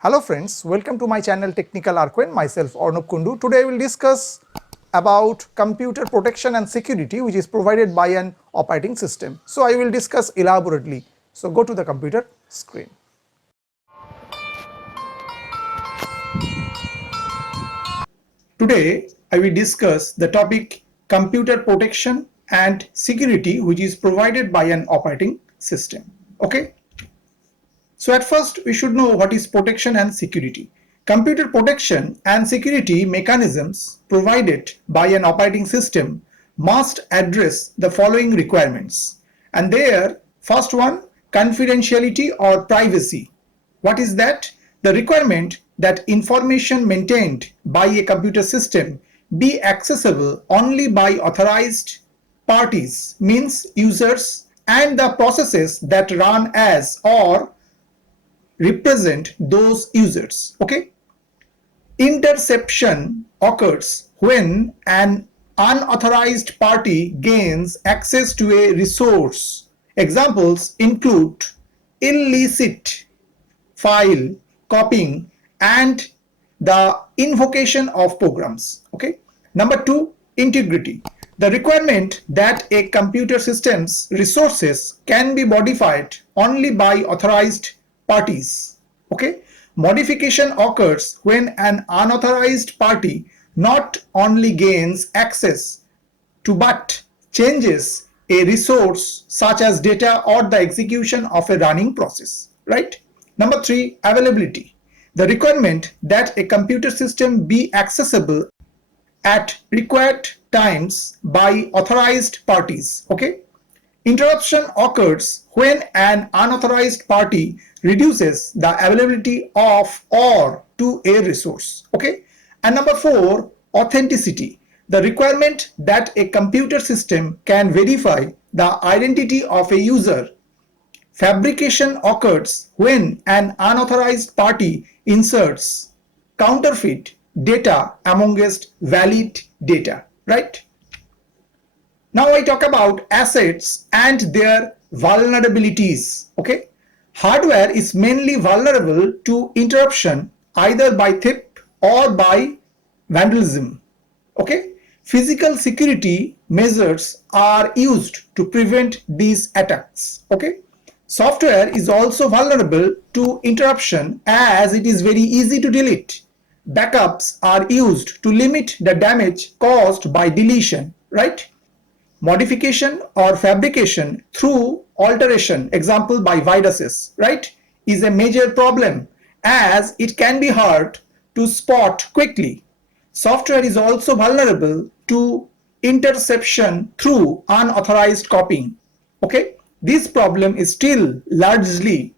Hello friends, welcome to my channel Technical Arquen, myself Arnab Kundu. Today I will discuss about computer protection and security which is provided by an operating system. So I will discuss elaborately. So go to the computer screen. Today I will discuss the topic computer protection and security which is provided by an operating system. Okay. So at first we should know what is protection and security. Computer protection and security mechanisms provided by an operating system must address the following requirements. And there, first one, confidentiality or privacy. What is that? The requirement that information maintained by a computer system be accessible only by authorized parties, means users, and the processes that run as or represent those users. Okay. Interception occurs when an unauthorized party gains access to a resource. Examples include illicit file copying and the invocation of programs. Okay. Number two, integrity. The requirement that a computer system's resources can be modified only by authorized parties. Okay. Modification occurs when an unauthorized party not only gains access to but changes a resource such as data or the execution of a running process. Right. Number three, availability. The requirement that a computer system be accessible at required times by authorized parties. Okay. Interruption occurs when an unauthorized party reduces the availability of or to a resource. Okay. And number four, authenticity. The requirement that a computer system can verify the identity of a user. Fabrication occurs when an unauthorized party inserts counterfeit data amongst valid data. Right. Now I talk about assets and their vulnerabilities. Okay. Hardware is mainly vulnerable to interruption either by theft or by vandalism. Okay. Physical security measures are used to prevent these attacks. Okay. Software is also vulnerable to interruption as it is very easy to delete. Backups are used to limit the damage caused by deletion. Right. Modification or fabrication through alteration, example by viruses, right, is a major problem as it can be hard to spot quickly. Software is also vulnerable to interception through unauthorized copying. Okay, this problem is still largely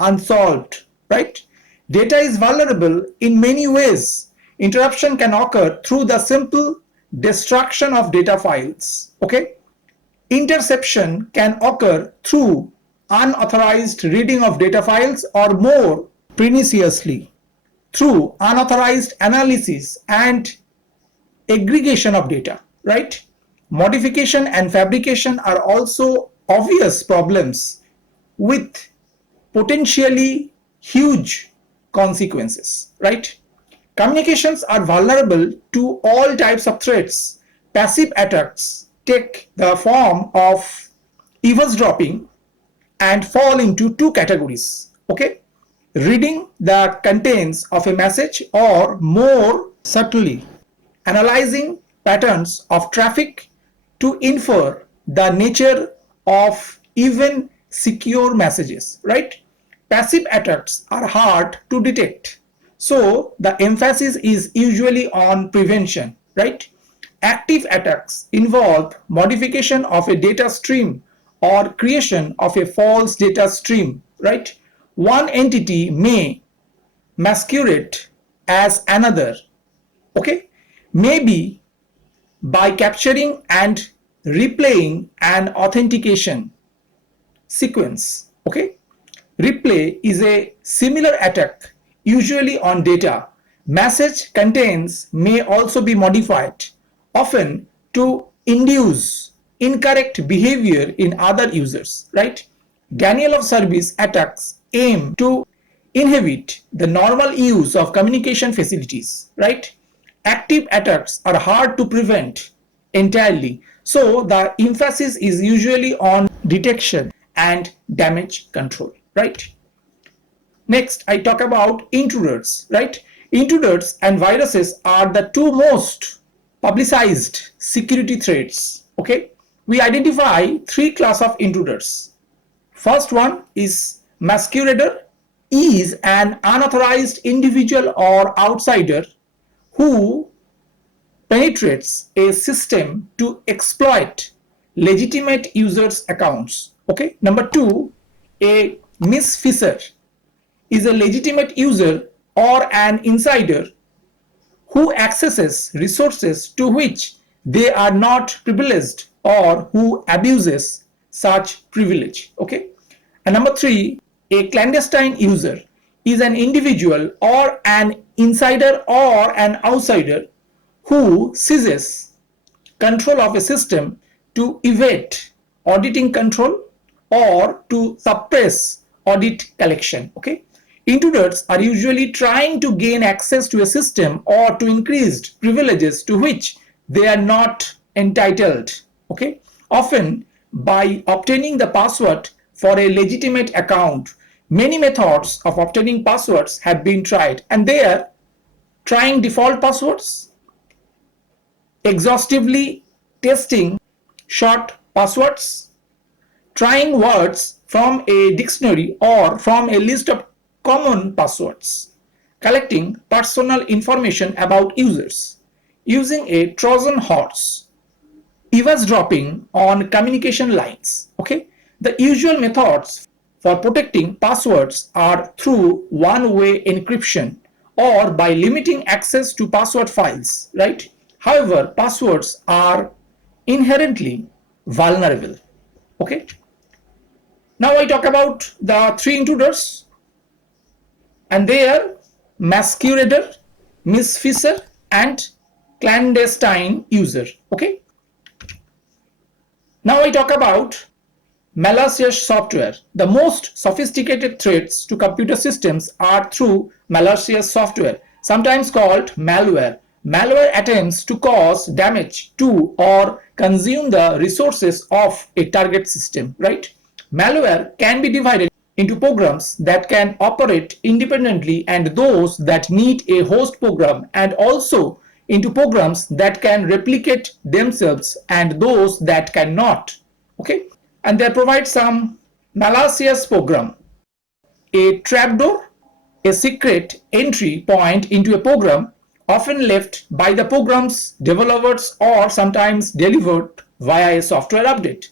unsolved, right? Data is vulnerable in many ways. Interruption can occur through the simple destruction of data files. Okay. Interception can occur through unauthorized reading of data files or more perniciously through unauthorized analysis and aggregation of data. Right. Modification and fabrication are also obvious problems with potentially huge consequences. Right. Communications are vulnerable to all types of threats. Passive attacks take the form of eavesdropping and fall into two categories. Okay. Reading the contents of a message or more subtly analyzing patterns of traffic to infer the nature of even secure messages. Right. Passive attacks are hard to detect. So the emphasis is usually on prevention, right? Active attacks involve modification of a data stream or creation of a false data stream, right? One entity may masquerade as another, okay? Maybe by capturing and replaying an authentication sequence, okay? Replay is a similar attack usually on data. Message contents may also be modified, often to induce incorrect behavior in other users, right? Denial of service attacks aim to inhibit the normal use of communication facilities, right? Active attacks are hard to prevent entirely, so the emphasis is usually on detection and damage control, right? Next, I talk about intruders, right? Intruders and viruses are the two most publicized security threats, okay? We identify three class of intruders. First one is masquerader, is an unauthorized individual or outsider who penetrates a system to exploit legitimate users' accounts. Okay. Number two, a misfisher is a legitimate user or an insider who accesses resources to which they are not privileged or who abuses such privilege. Okay. And number three, a clandestine user is an individual or an insider or an outsider who seizes control of a system to evade auditing control or to suppress audit collection. Okay. Intruders are usually trying to gain access to a system or to increased privileges to which they are not entitled. Okay. Often by obtaining the password for a legitimate account. Many methods of obtaining passwords have been tried, and they are trying default passwords, exhaustively testing short passwords, trying words from a dictionary or from a list of common passwords, collecting personal information about users, using a Trojan horse, eavesdropping on communication lines. Okay, the usual methods for protecting passwords are through one-way encryption or by limiting access to password files, right? However, passwords are inherently vulnerable. Okay. Now I talk about the three intruders, and they are masquerader, misfisher, and clandestine user. Okay. Now I talk about malicious software. The most sophisticated threats to computer systems are through malicious software, sometimes called malware. Malware attempts to cause damage to or consume the resources of a target system, right? Malware can be divided into programs that can operate independently and those that need a host program, and also into programs that can replicate themselves and those that cannot. Okay. And they provide some malicious program, a trapdoor, a secret entry point into a program, often left by the program's developers or sometimes delivered via a software update.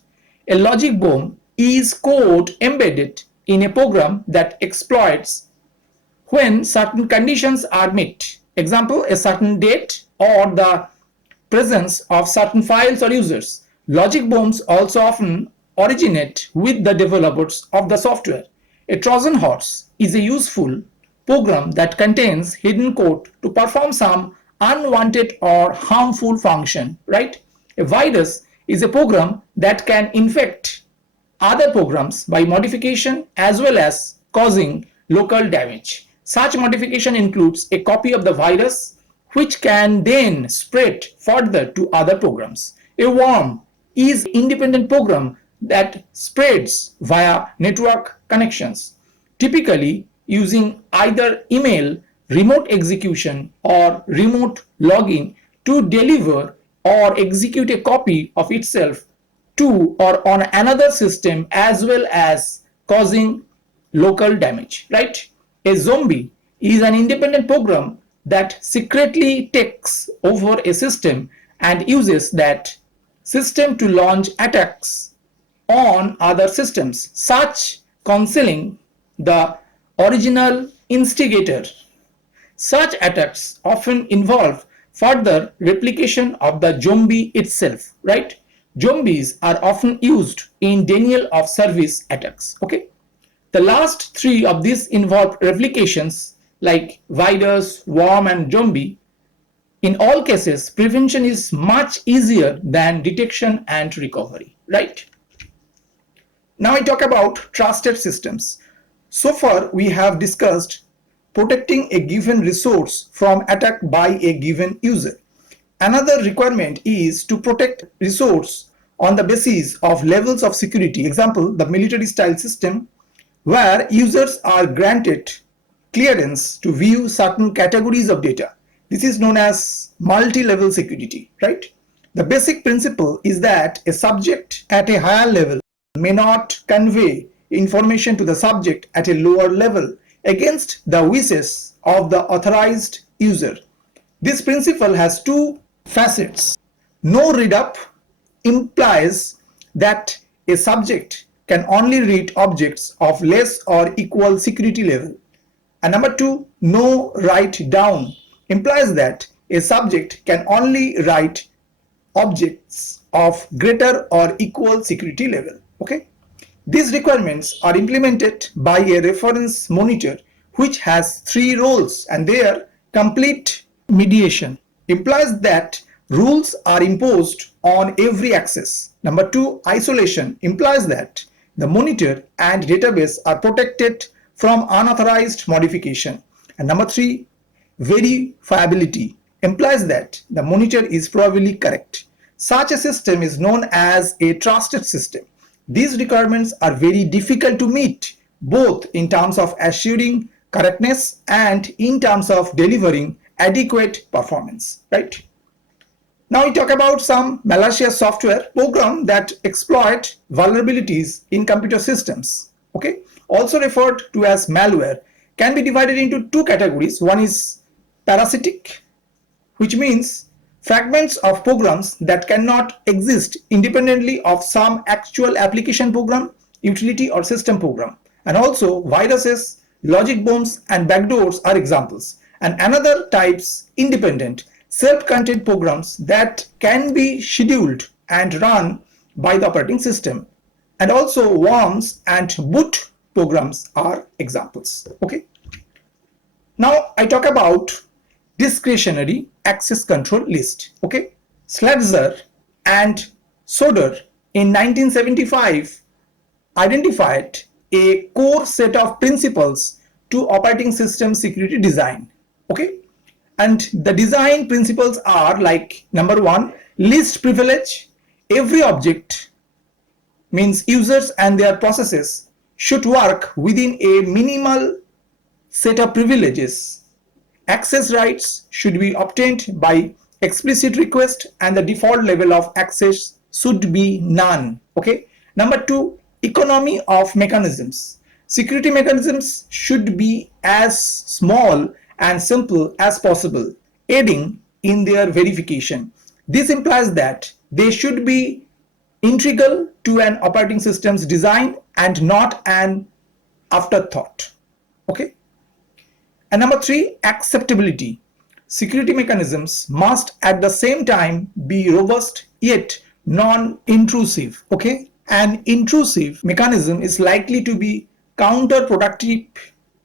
A logic bomb is code embedded in a program that exploits when certain conditions are met. Example, a certain date or the presence of certain files or users. Logic bombs also often originate with the developers of the software. A Trojan horse is a useful program that contains hidden code to perform some unwanted or harmful function, right? A virus is a program that can infect other programs by modification as well as causing local damage. Such modification includes a copy of the virus which can then spread further to other programs. A worm is an independent program that spreads via network connections, typically using either email, remote execution, or remote login to deliver or execute a copy of itself to or on another system as well as causing local damage, right? A zombie is an independent program that secretly takes over a system and uses that system to launch attacks on other systems, such concealing the original instigator. Such attacks often involve further replication of the zombie itself, right? Zombies are often used in denial of service attacks. Okay. The last three of these involve replications like virus, worm, and zombie. In all cases, prevention is much easier than detection and recovery, right? Now I talk about trusted systems. So far, we have discussed protecting a given resource from attack by a given user. Another requirement is to protect resource on the basis of levels of security. Example, the military style system where users are granted clearance to view certain categories of data. This is known as multi-level security, right? The basic principle is that a subject at a higher level may not convey information to the subject at a lower level against the wishes of the authorized user. This principle has two facets. No read up implies that a subject can only read objects of less or equal security level. And number two, no write down implies that a subject can only write objects of greater or equal security level. Okay. These requirements are implemented by a reference monitor which has three roles, and their complete mediation implies that rules are imposed on every access. Number two, isolation implies that the monitor and database are protected from unauthorized modification. And number three, verifiability implies that the monitor is probably correct. Such a system is known as a trusted system. These requirements are very difficult to meet, both in terms of assuring correctness and in terms of delivering adequate performance, right? Now we talk about some malicious software program that exploit vulnerabilities in computer systems. Okay, also referred to as malware, can be divided into two categories. One is parasitic, which means fragments of programs that cannot exist independently of some actual application program, utility or system program. And also viruses, logic bombs and backdoors are examples. And another types independent, self-contained programs that can be scheduled and run by the operating system. And also worms and boot programs are examples. Okay. Now I talk about discretionary access control list. Okay, Slatzer and Soder in 1975 identified a core set of principles to operating system security design. Okay, and the design principles are like number one, least privilege. Every object means users and their processes should work within a minimal set of privileges. Access rights should be obtained by explicit request and the default level of access should be none. Okay. Number two, economy of mechanisms. Security mechanisms should be as small and simple as possible, aiding in their verification. This implies that they should be integral to an operating system's design and not an afterthought. Okay. And number three, acceptability. Security mechanisms must at the same time be robust yet non-intrusive. Okay, an intrusive mechanism is likely to be counterproductive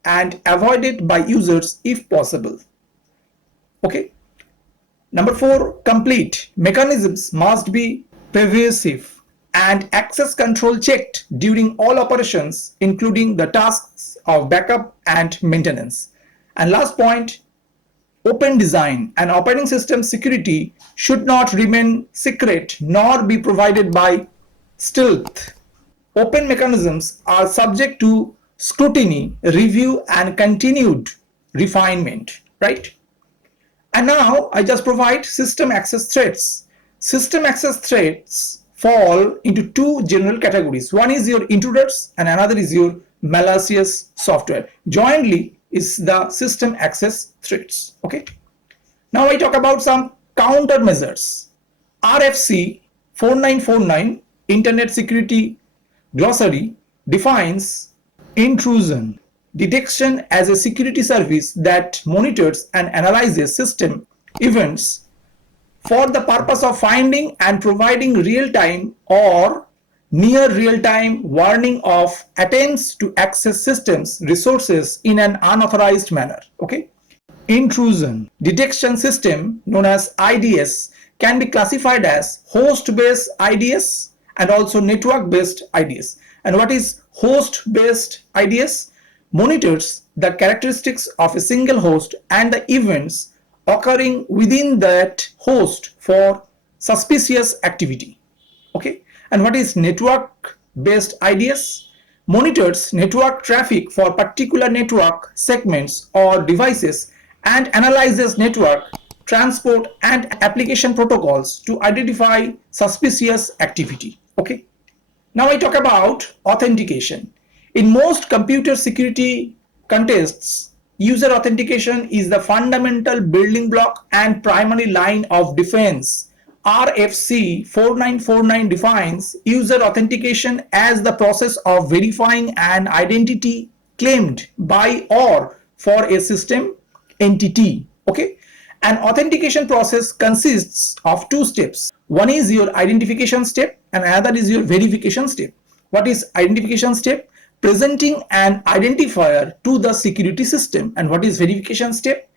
and avoided by users if possible. Okay. Number four, complete. Mechanisms must be pervasive and access control checked during all operations, including the tasks of backup and maintenance. And last point, open design. An operating system security should not remain secret nor be provided by stealth. Open mechanisms are subject to scrutiny, review and continued refinement, right? And now I just provide system access threats. System access threats fall into two general categories. One is your intruders and another is your malicious software. Jointly is the system access threats. Okay. Now I talk about some countermeasures. RFC 4949 Internet Security Glossary defines intrusion detection as a security service that monitors and analyzes system events for the purpose of finding and providing real-time or near real-time warning of attempts to access systems resources in an unauthorized manner. Okay. Intrusion detection system known as IDS can be classified as host-based IDS and also network-based IDS. And what is host-based IDS? monitors the characteristics of a single host and the events occurring within that host for suspicious activity. Okay, and what is network based IDS? Monitors network traffic for particular network segments or devices and analyzes network transport and application protocols to identify suspicious activity. Okay, now I talk about authentication. In most computer security contexts, user authentication is the fundamental building block and primary line of defense. RFC 4949 defines user authentication as the process of verifying an identity claimed by or for a system entity. Okay, an authentication process consists of two steps. One is your identification step and another is your verification step. What is identification step? Presenting an identifier to the security system. And what is verification step?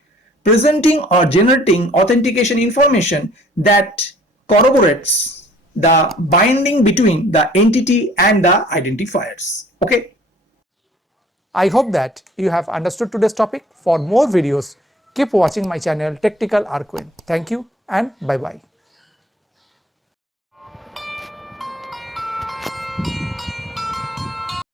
Presenting or generating authentication information that corroborates the binding between the entity and the identifiers. Okay. I hope that you have understood today's topic. For more videos, keep watching my channel Technical Arquin. Thank you and bye-bye.